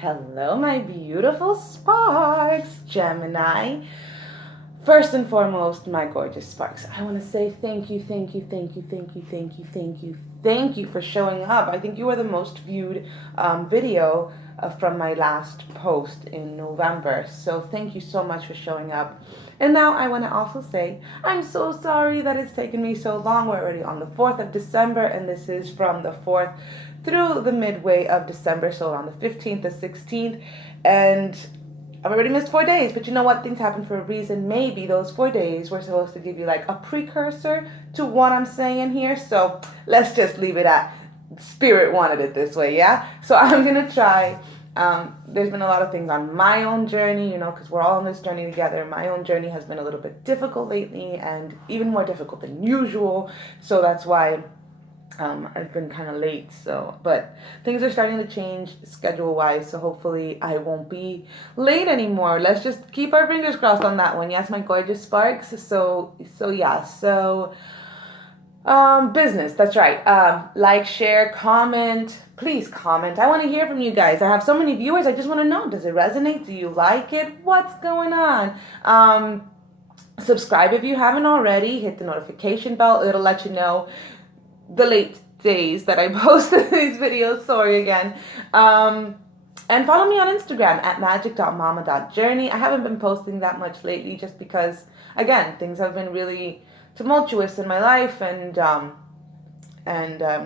Hello, my beautiful sparks, Gemini. First and foremost, my gorgeous sparks, I want to say thank you for showing up. I think you were the most viewed video from my last post in November. So thank you so much for showing up. And now I want to also say, I'm so sorry that it's taken me so long. We're already on the 4th of December, and this is from the 4th through the midway of December, so on the 15th, the 16th, and I've already missed 4 days, but you know what? Things happen for a reason. Maybe those 4 days were supposed to give you like a precursor to what I'm saying here, so let's just leave it at Spirit wanted it this way, yeah? So I'm going to try. There's been a lot of things on my own journey, because we're all on this journey together. My own journey has been a little bit difficult lately and even more difficult than usual, so that's why I've been kind of late, but things are starting to change schedule-wise, so hopefully I won't be late anymore. Let's just keep our fingers crossed on that one. Yes, my gorgeous sparks. Business, that's right. Like, share, comment. Please comment. I want to hear from you guys. I have so many viewers. I just want to know, does it resonate? Do you like it? What's going on? Subscribe if you haven't already. Hit the notification bell. It'll let you know the late days that I post these videos. Sorry again. And follow me on Instagram at magic.mama.journey. I haven't been posting that much lately just because, again, things have been really tumultuous in my life and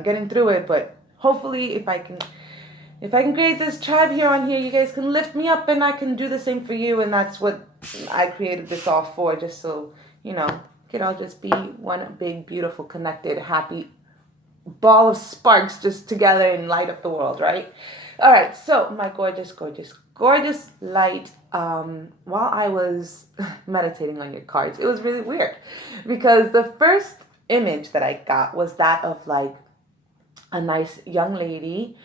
getting through it. But hopefully if I can create this tribe here, you guys can lift me up and I can do the same for you. And that's what I created this all for, just so, it could all just be one big, beautiful, connected, happy ball of sparks just together and light up the world, right? All right, so my gorgeous light, while I was meditating on your cards, it was really weird because the first image that I got was that of like a nice young lady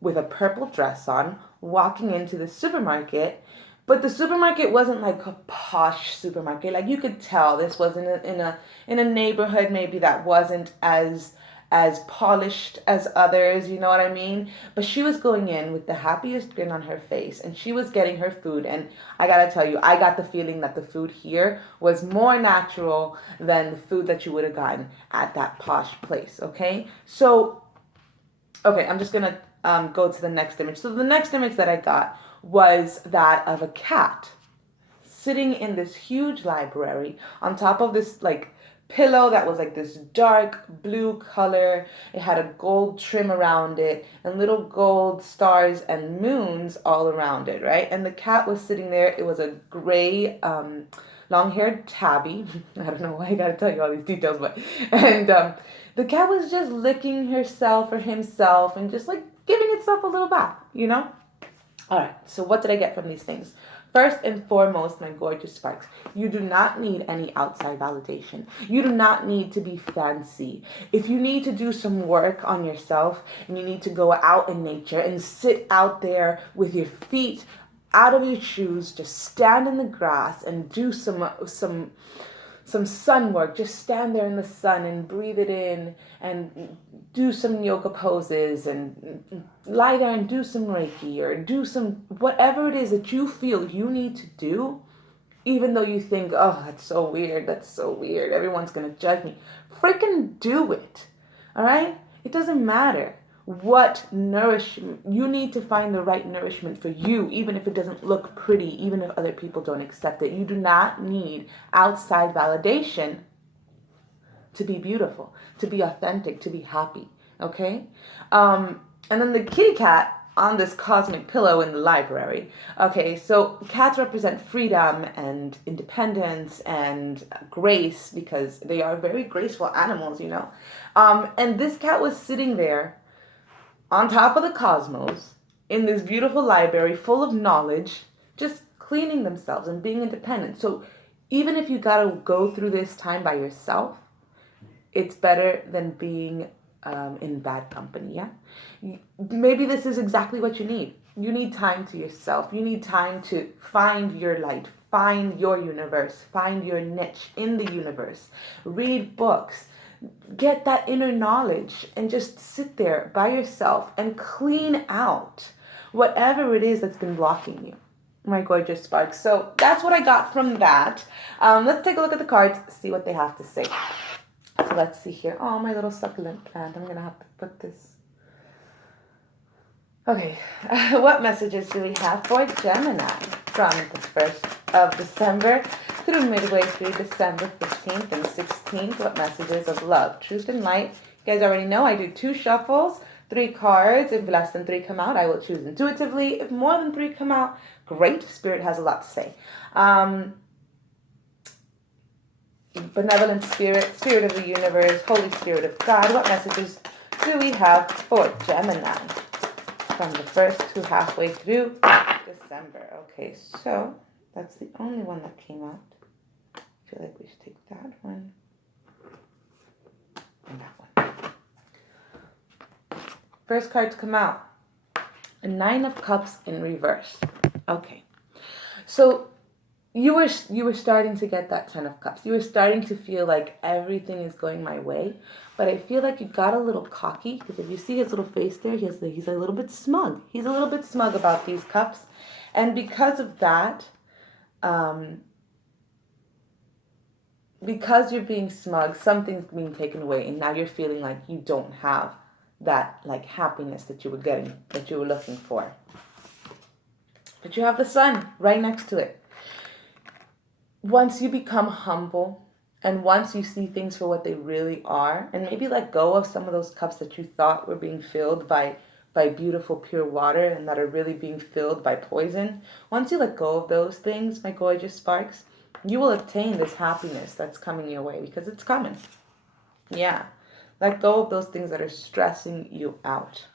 with a purple dress on walking into the supermarket. But the supermarket wasn't like a posh supermarket. Like you could tell this was in a neighborhood maybe that wasn't as polished as others, you know what I mean? But she was going in with the happiest grin on her face and she was getting her food. And I gotta tell you, I got the feeling that the food here was more natural than the food that you would have gotten at that posh place, okay? So, okay, I'm just gonna go to the next image. So the next image that I got was that of a cat sitting in this huge library on top of this like pillow that was like this dark blue color. It had a gold trim around it and little gold stars and moons all around it, right? And the cat was sitting there. It was a gray long-haired tabby. I don't know why I gotta tell you all these details, but and the cat was just licking herself or himself and just like giving itself a little bath, All right, so what did I get from these things? First and foremost, my gorgeous sparks, you do not need any outside validation. You do not need to be fancy. If you need to do some work on yourself and you need to go out in nature and sit out there with your feet out of your shoes, just stand in the grass and do some sun work. Just stand there in the sun and breathe it in and do some yoga poses and lie there and do some Reiki or do some whatever it is that you feel you need to do, even though you think, oh, that's so weird, everyone's gonna judge me. Freaking do it. All right? It doesn't matter what nourishment. You need to find the right nourishment for you, even if it doesn't look pretty, even if other people don't accept it. You do not need outside validation to be beautiful, to be authentic, to be happy, okay? And then the kitty cat on this cosmic pillow in the library. Okay, so cats represent freedom and independence and grace because they are very graceful animals, And this cat was sitting there on top of the cosmos in this beautiful library full of knowledge, just cleaning themselves and being independent. So even if you gotta go through this time by yourself, it's better than being in bad company, yeah? Maybe this is exactly what you need. You need time to yourself. You need time to find your light, find your universe, find your niche in the universe. Read books, get that inner knowledge, and just sit there by yourself and clean out whatever it is that's been blocking you, my gorgeous sparks. So that's what I got from that. Let's take a look at the cards, see what they have to say. So let's see here. Oh, my little succulent plant. I'm going to have to put this. Okay, what messages do we have for Gemini from the 1st of December through midway through December 15th and 16th? What messages of love, truth, and light? You guys already know I do 2 shuffles, 3 cards. If less than 3 come out, I will choose intuitively. If more than 3 come out, great. Spirit has a lot to say. Benevolent spirit, spirit of the universe, Holy Spirit of God. What messages do we have for Gemini from the 1st to halfway through December? Okay, so that's the only one that came out. I feel like we should take that one and that one. First card to come out, a 9 of Cups in reverse. Okay, so you were starting to get that 10 of Cups. You were starting to feel like everything is going my way. But I feel like you got a little cocky, because if you see his little face there, he's a little bit smug. He's a little bit smug about these cups. And because of that, because you're being smug, something's being taken away. And now you're feeling like you don't have that like happiness that you were getting, that you were looking for. But you have the sun right next to it. Once you become humble and once you see things for what they really are, and maybe let go of some of those cups that you thought were being filled by beautiful pure water and that are really being filled by poison, once you let go of those things, my gorgeous sparks, you will obtain this happiness that's coming your way, because it's coming. Yeah. Let go of those things that are stressing you out.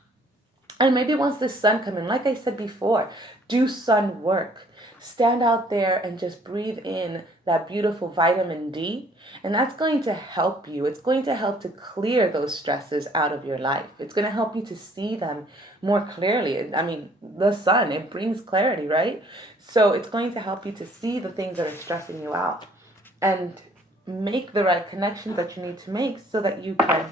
And maybe once the sun comes in, like I said before, do sun work. Stand out there and just breathe in that beautiful vitamin D. And that's going to help you. It's going to help to clear those stresses out of your life. It's going to help you to see them more clearly. I mean, the sun, it brings clarity, right? So it's going to help you to see the things that are stressing you out and make the right connections that you need to make so that you can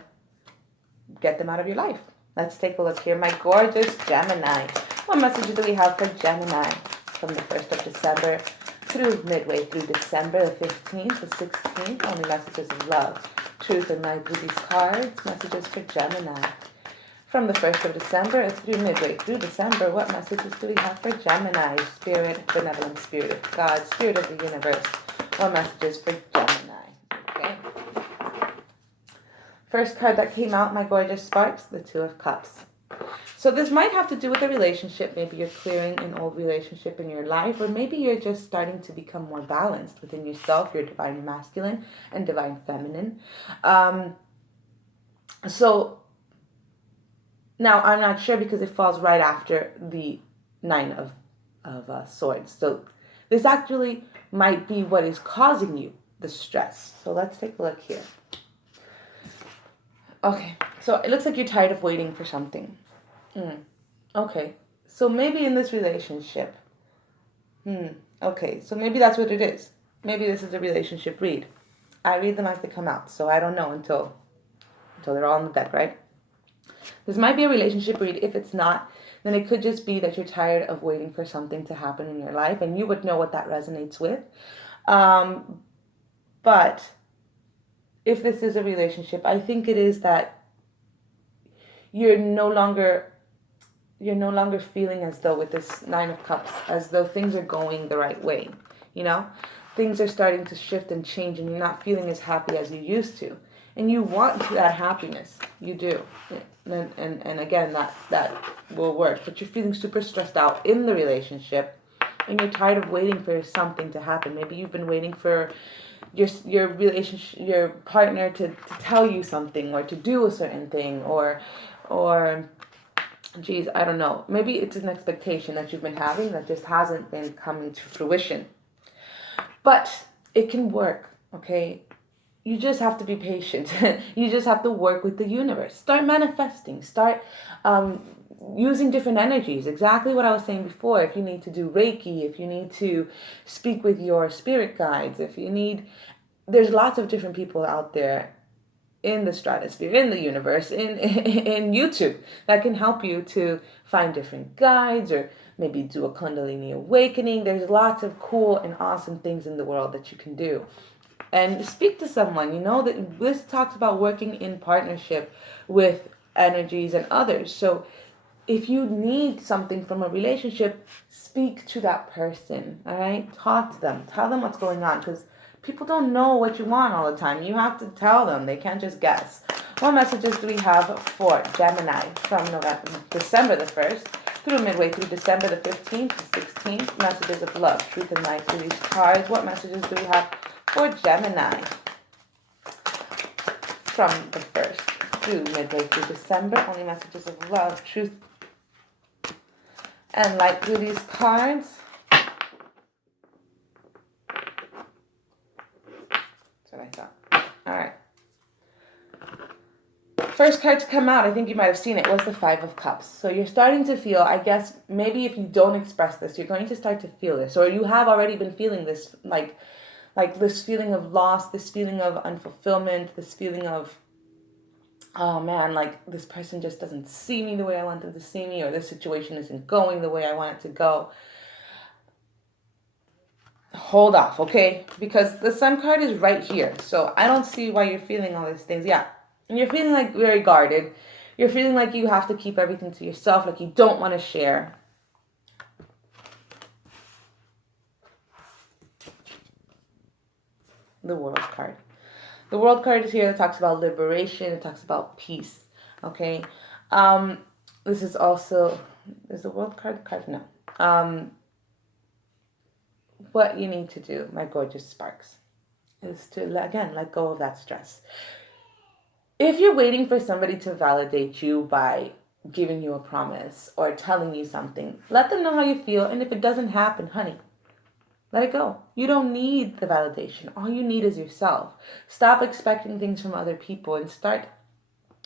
get them out of your life. Let's take a look here. My gorgeous Gemini. What message do we have for Gemini from the 1st of December through midway through December, the 15th, the 16th? Only messages of love, truth, and light through these cards. Messages for Gemini. From the 1st of December through midway through December, what messages do we have for Gemini? Spirit, benevolent spirit of God, spirit of the universe. What messages for Gemini? Okay. First card that came out, my gorgeous sparks, the 2 of Cups. So this might have to do with a relationship. Maybe you're clearing an old relationship in your life, or maybe you're just starting to become more balanced within yourself, your divine masculine and divine feminine. So now I'm not sure because it falls right after the 9 of Swords. So this actually might be what is causing you the stress. So let's take a look here. Okay, so it looks like you're tired of waiting for something. Okay, so maybe in this relationship. Okay, so maybe that's what it is. Maybe this is a relationship read. I read them as they come out, so I don't know until they're all on the deck, right? This might be a relationship read. If it's not, then it could just be that you're tired of waiting for something to happen in your life, and you would know what that resonates with. But if this is a relationship, I think it is that you're no longer feeling as though with this 9 of Cups, as though things are going the right way. You know, things are starting to shift and change, and you're not feeling as happy as you used to. And you want that happiness, you do. And again, that will work. But you're feeling super stressed out in the relationship, and you're tired of waiting for something to happen. Maybe you've been waiting for your relationship, your partner to tell you something, or to do a certain thing, or geez, I don't know. Maybe it's an expectation that you've been having that just hasn't been coming to fruition. But it can work, okay? You just have to be patient. You just have to work with the universe. Start manifesting. Start using different energies. Exactly what I was saying before. If you need to do Reiki, if you need to speak with your spirit guides, if you need... There's lots of different people out there in the stratosphere, in the universe, in YouTube that can help you to find different guides or maybe do a Kundalini awakening. There's lots of cool and awesome things in the world that you can do. And speak to someone. You know that this talks about working in partnership with energies and others. So if you need something from a relationship, speak to that person, all right? Talk to them. Tell them what's going on, because people don't know what you want all the time. You have to tell them. They can't just guess. What messages do we have for Gemini from December the 1st through midway through December the 15th to 16th? Messages of love, truth, and light through these cards. What messages do we have for Gemini from the 1st through midway through December? Only messages of love, truth, and light through these cards. That's what I thought. All right. First card to come out, I think you might have seen it, was the Five of Cups. So you're starting to feel, I guess, maybe if you don't express this, you're going to start to feel this. Or you have already been feeling this, like this feeling of loss, this feeling of unfulfillment, this feeling of, oh man, like this person just doesn't see me the way I want them to see me, or this situation isn't going the way I want it to go. Hold off, okay? Because the Sun card is right here. So I don't see why you're feeling all these things. Yeah. And you're feeling like very guarded. You're feeling like you have to keep everything to yourself, like you don't want to share. The World card. The World card is here. It talks about liberation. It talks about peace. Okay. This is also, is the World card? No. What you need to do, my gorgeous sparks, is to, again, let go of that stress. If you're waiting for somebody to validate you by giving you a promise or telling you something, let them know how you feel. And if it doesn't happen, honey, let it go. You don't need the validation. All you need is yourself. Stop expecting things from other people and start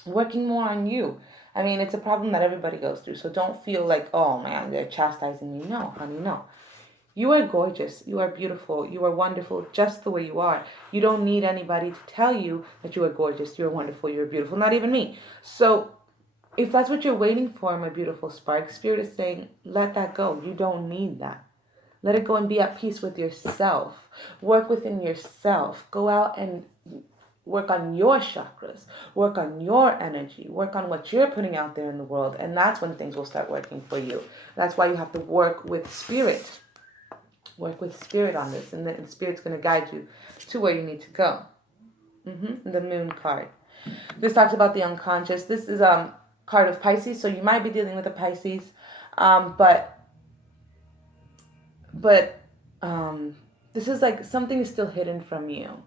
working more on you. I mean, it's a problem that everybody goes through. So don't feel like, oh man, they're chastising me. No, honey, no. You are gorgeous. You are beautiful. You are wonderful just the way you are. You don't need anybody to tell you that you are gorgeous, you're wonderful, you're beautiful. Not even me. So if that's what you're waiting for, my beautiful spark, Spirit is saying, let that go. You don't need that. Let it go and be at peace with yourself. Work within yourself. Go out and work on your chakras. Work on your energy. Work on what you're putting out there in the world. And that's when things will start working for you. That's why you have to work with Spirit. Work with Spirit on this. And then Spirit's going to guide you to where you need to go. The Moon card. This talks about the unconscious. This is a card of Pisces. So you might be dealing with a Pisces. But this is like something is still hidden from you.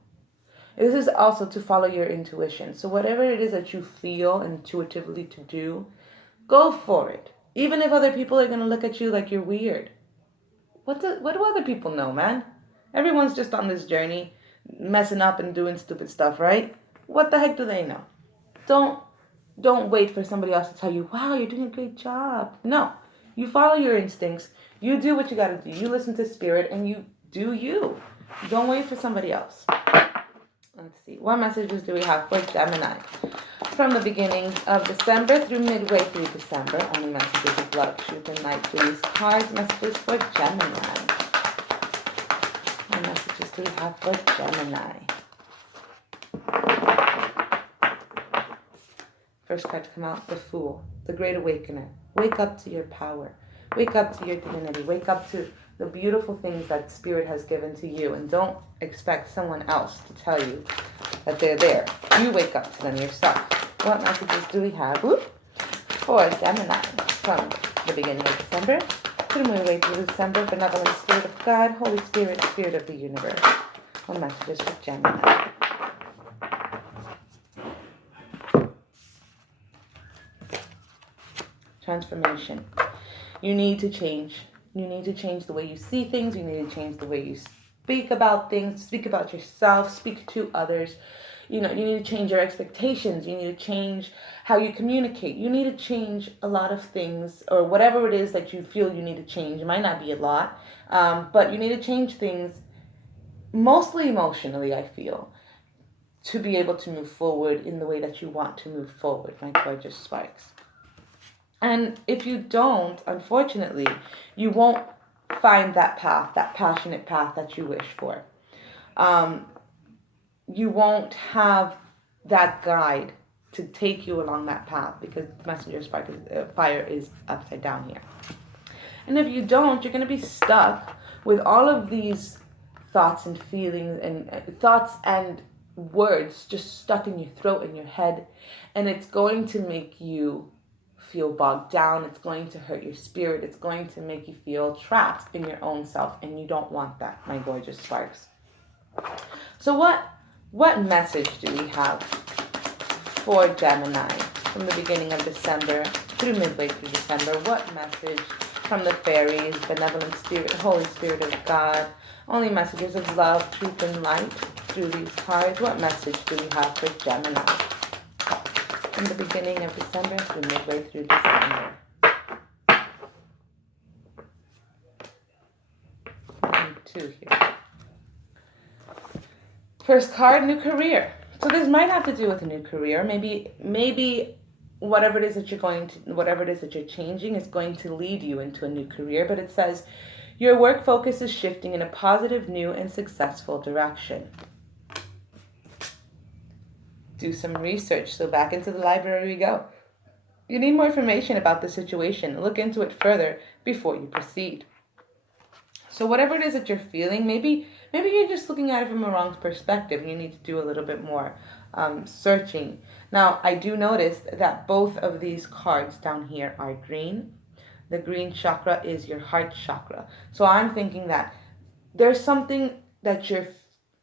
This is also to follow your intuition. So whatever it is that you feel intuitively to do, go for it. Even if other people are going to look at you like you're weird. What do other people know, man? Everyone's just on this journey, messing up and doing stupid stuff, right? What the heck do they know? Don't wait for somebody else to tell you, wow, you're doing a great job. No. You follow your instincts. You do what you got to do. You listen to Spirit and you do you. Don't wait for somebody else. Let's see. What messages do we have for Gemini? From the beginning of December through midway through December. Only messages of love, truth, and light through these cards. Messages for Gemini. What messages do we have for Gemini? First card to come out, the Fool, the Great Awakener. Wake up to your power. Wake up to your divinity. Wake up to the beautiful things that Spirit has given to you. And don't expect someone else to tell you that they're there. You wake up to them yourself. What messages do we have for Gemini from the beginning of December to the midway through December? Benevolent Spirit of God, Holy Spirit, Spirit of the universe. What messages for Gemini? Transformation. You need to change. You need to change the way you see things. You need to change the way you speak about things. Speak about yourself. Speak to others. You need to change your expectations. You need to change how you communicate. You need to change a lot of things, or whatever it is that you feel you need to change. It might not be a lot, but you need to change things mostly emotionally, I feel. to be able to move forward in the way that you want to move forward, my gorgeous sparks. And if you don't, unfortunately, you won't find that path, that passionate path that you wish for. Um, you won't have that guide to take you along that path because messenger spark fire is upside down here. And if you don't, you're going to be stuck with all of these thoughts and feelings and thoughts and words just stuck in your throat and your head, and it's going to make you feel bogged down. It's going to hurt your spirit. It's going to make you feel trapped in your own self, and you don't want that, my gorgeous sparks. So what message do we have for Gemini from the beginning of December through midway through December? What message from the fairies, benevolent spirit, Holy Spirit of God, only messages of love, truth, and light through these cards? What message do we have for Gemini from the beginning of December through midway through December? And 2 here. First card, new career. So this might have to do with a new career. Maybe whatever it is that you're changing is going to lead you into a new career. But it says your work focus is shifting in a positive, new, and successful direction. Do some research. So back into the library we go. You need more information about the situation. Look into it further before you proceed. So whatever it is that you're feeling, maybe you're just looking at it from a wrong perspective. You need to do a little bit more searching. Now, I do notice that both of these cards down here are green. The green chakra is your heart chakra. So I'm thinking that there's something that you're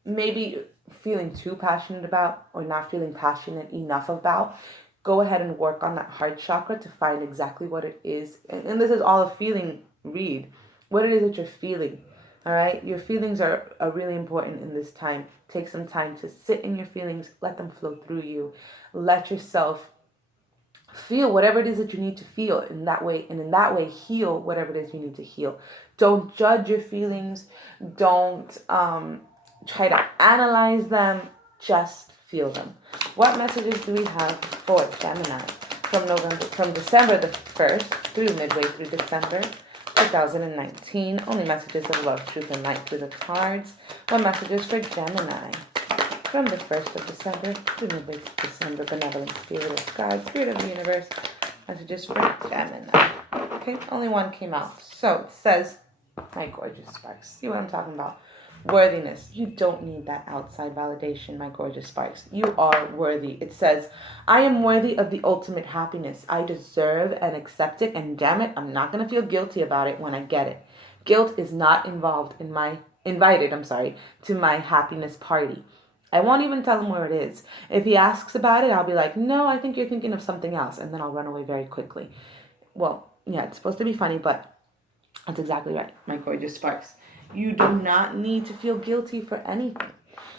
maybe feeling too passionate about or not feeling passionate enough about. Go ahead and work on that heart chakra to find exactly what it is. And this is all a feeling read. What it is that you're feeling, all right? Your feelings are really important in this time. Take some time to sit in your feelings. Let them flow through you. Let yourself feel whatever it is that you need to feel in that way. And in that way, heal whatever it is you need to heal. Don't judge your feelings. Don't try to analyze them. Just feel them. What messages do we have for Gemini from December the 1st through midway through December 2019. Only messages of love, truth, and light through the cards. What messages for Gemini from the 1st of December to midway to December? Benevolent spirit of God, spirit of the universe. Messages for Gemini. Okay, only one came out. So it says, my gorgeous sparks. See what I'm talking about? Worthiness. You don't need that outside validation, my gorgeous sparks. You are worthy. It says, I am worthy of the ultimate happiness. I deserve and accept it, and damn it, I'm not going to feel guilty about it when I get it. Guilt is not invited to my happiness party. I won't even tell him where it is. If he asks about it, I'll be like, no, I think you're thinking of something else, and then I'll run away very quickly. Well, yeah, it's supposed to be funny, but that's exactly right, my gorgeous sparks. You do not need to feel guilty for anything.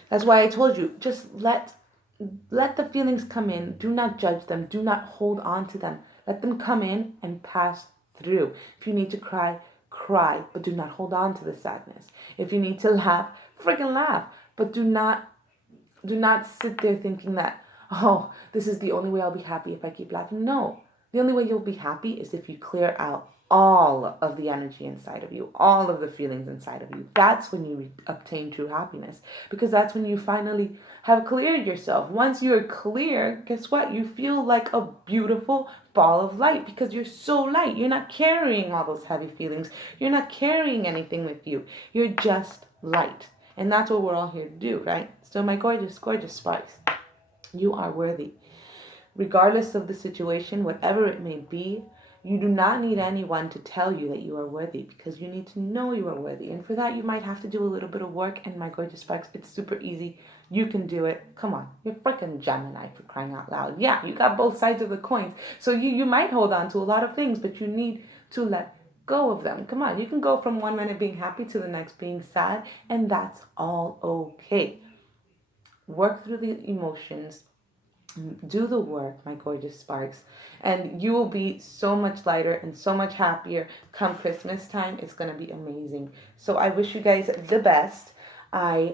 That's why I told you, just let the feelings come in. Do not judge them. Do not hold on to them. Let them come in and pass through. If you need to cry, cry, but do not hold on to the sadness. If you need to laugh, freaking laugh, but do not sit there thinking that, oh, this is the only way I'll be happy if I keep laughing. No, the only way you'll be happy is if you clear out all of the energy inside of you, all of the feelings inside of you. That's when you obtain true happiness, because that's when you finally have cleared yourself. Once you're clear, guess what? You feel like a beautiful ball of light because you're so light. You're not carrying all those heavy feelings. You're not carrying anything with you. You're just light. And that's what we're all here to do, right? So my gorgeous, gorgeous sparks, you are worthy. Regardless of the situation, whatever it may be, you do not need anyone to tell you that you are worthy, because you need to know you are worthy. And for that, you might have to do a little bit of work. And my gorgeous sparks, it's super easy. You can do it. Come on. You're freaking Gemini, for crying out loud. Yeah, you got both sides of the coin. So you might hold on to a lot of things, but you need to let go of them. Come on. You can go from one minute being happy to the next being sad. And that's all okay. Work through the emotions. Do the work, my gorgeous sparks, and you will be so much lighter and so much happier come Christmas time. It's going to be amazing. So I wish you guys the best. I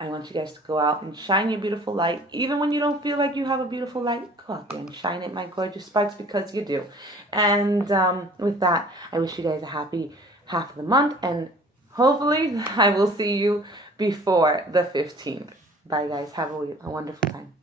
I want you guys to go out and shine your beautiful light. Even when you don't feel like you have a beautiful light, go out there and shine it, my gorgeous sparks, because you do. And with that, I wish you guys a happy half of the month. And hopefully, I will see you before the 15th. Bye, guys. Have a wonderful time.